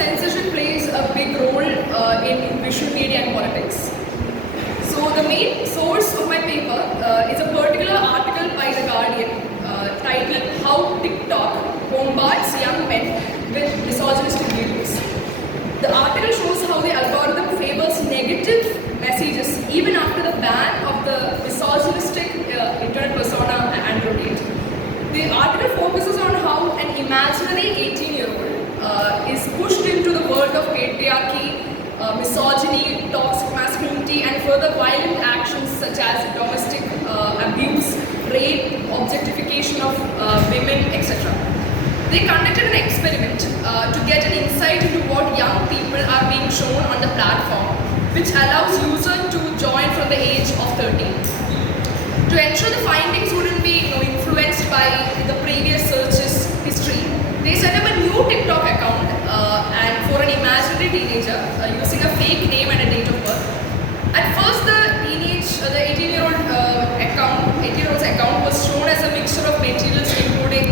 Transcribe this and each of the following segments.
censorship plays a big role in visual media and politics. So the main source of my paper is a particular article by The Guardian titled "How TikTok Bombards Young Men with Misogynistic Videos." The article shows how the algorithm favors negative messages even after the ban of the misogynistic internet persona Android 8. The article focuses on how an imaginary 18-year-old is pushed into the world of patriarchy, misogyny, toxic masculinity, and further violent actions such as domestic abuse, rape, objectification of women, etc. They conducted an experiment to get an insight into what young people are being shown on the platform, which allows users to join from the age of 13. To ensure the findings wouldn't be influenced by the previous searches history, they set up a new TikTok account and for an imaginary teenager using a fake name and a date of birth. At first, the 18-year-old's account was shown as a mixture of materials including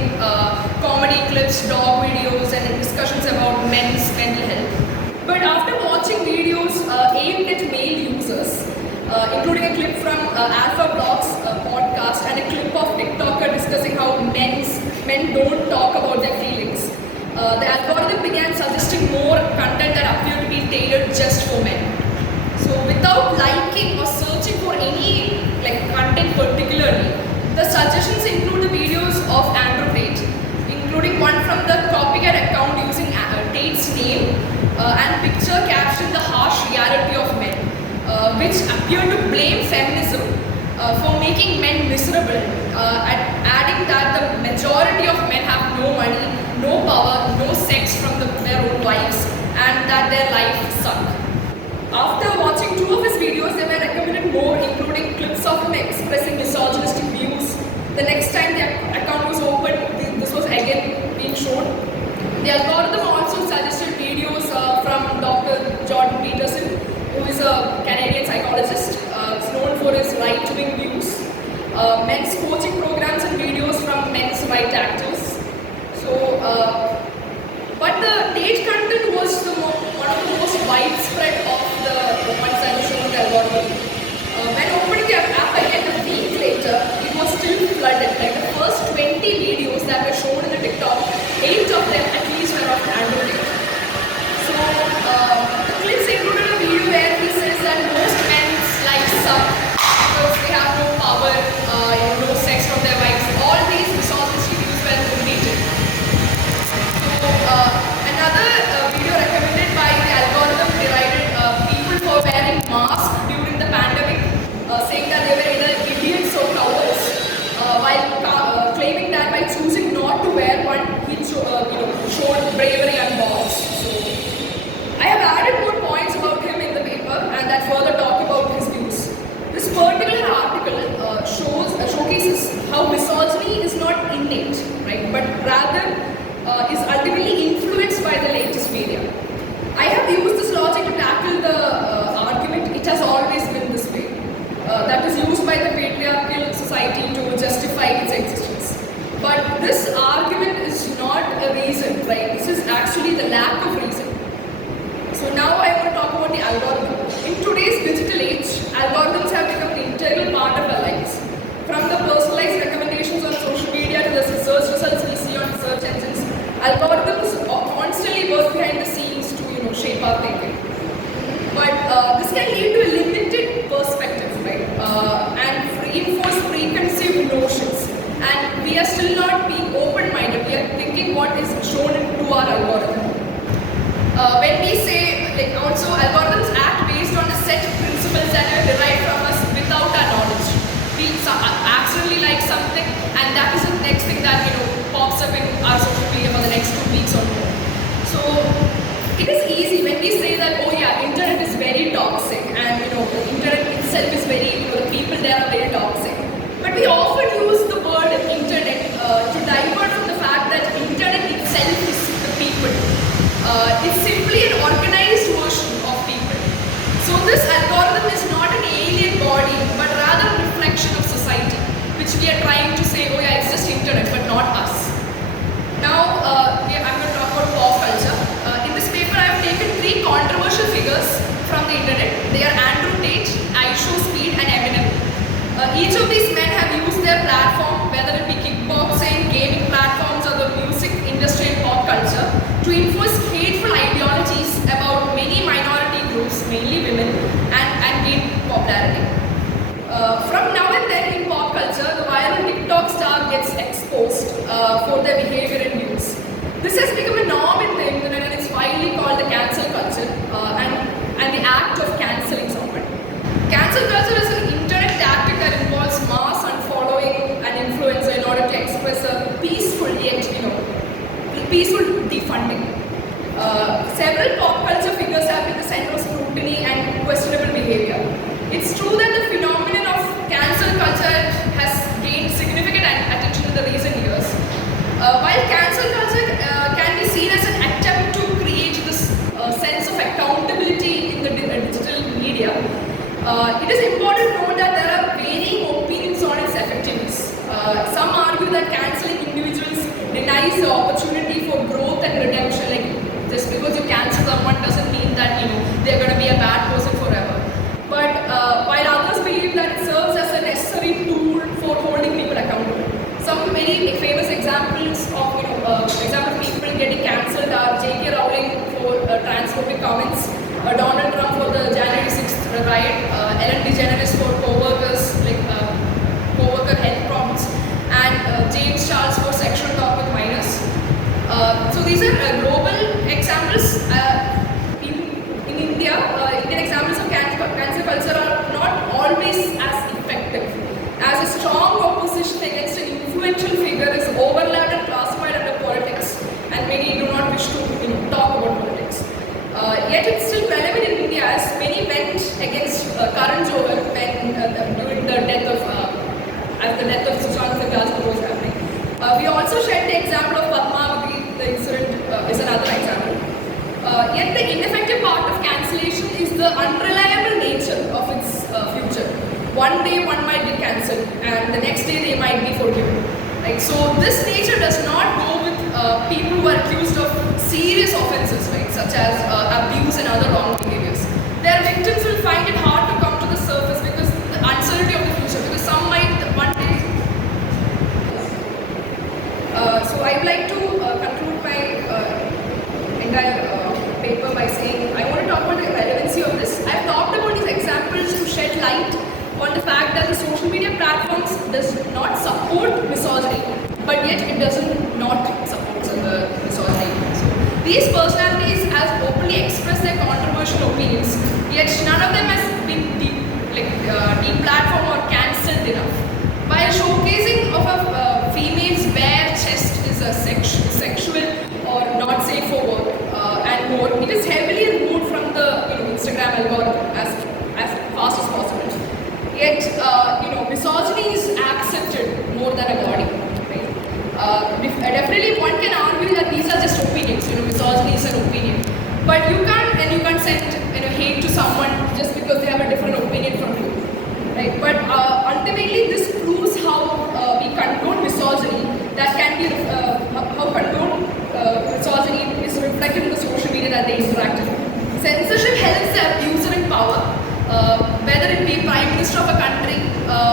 comedy clips, dog videos, and discussions about men's mental health. But after watching videos aimed at male users, including a clip from Alpha Blog's podcast and a clip of TikToker discussing how men don't talk about their feelings, the algorithm began suggesting more content that appeared to be tailored just for men. So without liking or searching for any content particularly, the suggestions include the videos of Andrew Tate, including one from the Gopika account using Tate's name and picture captioned "The Harsh Reality of Men," which appear to blame feminism for making men miserable, and adding that the majority of men have no money, no power, no sex from their own wives, and that their life sucks. After watching 2 of his videos, they were recommended more, including clips of him expressing misogynistic views. The next time the account was opened, this was again being shown. The algorithm also suggested videos from Dr. Jordan Peterson, who is a Canadian psychologist, known for his right-wing views, men's coaching programs and videos from men's right actors. But the Tate content was one of the most widespread of the ones that were shown in the algorithm. When opening the app again a week later, it was still flooded. Like the first 20 videos that were shown in the TikTok, 8 of them at least were of Android 8. So the clips included a video where he says that most men's lives suck because they have no power, no sex from their wives. All these misogynistic views were repeated. Another video recommended by the algorithm derided people for wearing masks during the pandemic, saying that they were either idiots or cowards, while claiming that by choosing not to wear one, he showed bravery and balls. So I have added more points about him in the paper and that further talk about his views. This particular article showcases how misogyny is not innate, right, but rather is ultimately influenced by the latest media. I have used this logic to tackle the argument it has always been this way, that is used by the patriarchal society to justify its existence. But this argument is not a reason, right? This is actually the lack of reason. So now I want to talk about the algorithm. In today's digital age, algorithms have become an integral part of our lives. From the personalized recommendations on social media to the search results we see on search engines, algorithms constantly work behind the scenes to shape our thinking. But this can lead to a limited perspective, right? And reinforce preconceived notions. And we are still not being open-minded. We are thinking what is shown into our algorithm. When we say, also algorithms act based on a set of principles that are derived from us without our knowledge. We accidentally like something, and that is the next thing that pops up in our social media for the next 2 weeks or more. So it is easy when we say that, oh yeah, internet is very toxic, and the internet itself is very, the people there are very toxic. But we often use the word internet to divert from the fact that internet itself is the people. It's simply an organized version of people. So this algorithm is not an alien body, but rather a reflection of society, which we are trying to say, oh yeah, it's just internet, but not us. to enforce hateful ideologies about many minority groups, mainly women, and gain popularity. From now and then in pop culture, the viral TikTok star gets exposed for their behavior and views. This has become a norm in the internet and it's widely called the cancel culture and the act of cancelling someone. Cancel culture is an internet tactic that involves mass unfollowing an influencer in order to express a peaceful yet, peaceful defunding. Several pop culture figures have been the center of scrutiny and questionable behavior. It's true that the phenomenon of cancel culture has gained significant attention in the recent years. While cancel culture can be seen as an attempt to create this sense of accountability in the digital media, it is important to note that there are varying opinions on its effectiveness. Some argue that cancelling individuals denies the opportunity for growth and redemption. Like, just because you cancel someone doesn't mean that they're going to be a bad person forever. But while others believe that it serves as a necessary tool for holding people accountable. Some very famous examples of people getting cancelled are J.K. Rowling for transphobic comments, Donald Trump for the January 6th riot, Ellen DeGeneres for co-worker health problems, and James Charles for sexual talk with minors. So these are global examples. In India, Indian examples of cancel culture are not always as effective, as a strong opposition against an influential figure is overlapped and classified under politics, and many do not wish to talk about politics. Yet it's still relevant in India, as many went against Karan Johar during the death of Sushant Singh Rajput was happening. We also shared the example of Padmavati. The incident is another example. Yet the ineffective part of cancellation is the unreliable nature of its future. One day one might be cancelled and the next day they might be forgiven. Right? So this nature does not go with people who are accused of serious offences, right? Such as abuse and other wrong behaviors. Their victims will find it hard to come to the surface because the uncertainty of the future, because some might one day. So I would like to conclude my entire paper by saying I want to talk about the relevancy of this. I have talked about these examples to shed light on the fact that the social media platforms does not support misogyny, but yet it doesn't not support the misogyny. So these personalities have openly expressed their controversial opinions, yet none of them has been deplatformed or cancelled enough. While showcasing of a female's bare chest is a sexual or not safe for work and more, it is heavily removed from the Instagram algorithm as fast as possible. Yet, misogyny is accepted more than a body. Right? Definitely, one can argue that these are just opinions. Misogyny is an opinion, but you can't send hate to someone just because they have a different opinion from you. Right? But ultimately, this proves how we condone misogyny. That can be how condone misogyny is reflected in the social media that they interact with. Censorship helps the abuser in power, whether it be prime minister of a country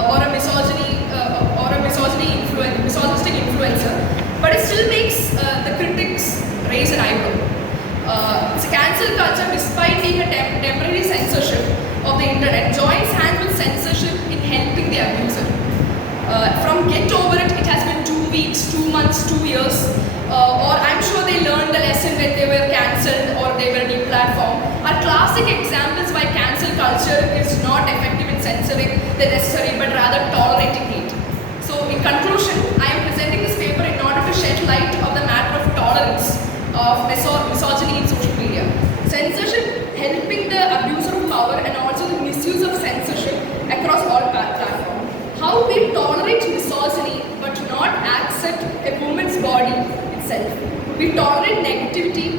or a misogynistic influencer, but it still makes the critics raise an eyebrow. It's a cancel culture, despite being a temporary censorship of the internet, joins hands with censorship in helping the abuser. From get over it, it has been 2 weeks, 2 months, 2 years, or I'm sure they learned the lesson when they were cancelled or they were deplatformed, are classic examples why cancel culture is not effective in censoring the necessary, but rather tolerating hate. So in conclusion, I am presenting this paper in order to shed light of the matter of tolerance of misogyny in social media. Censorship helping the abuse of power and also the misuse of censorship across all platforms. How we tolerate misogyny but not accept a woman's body itself. We tolerate negativity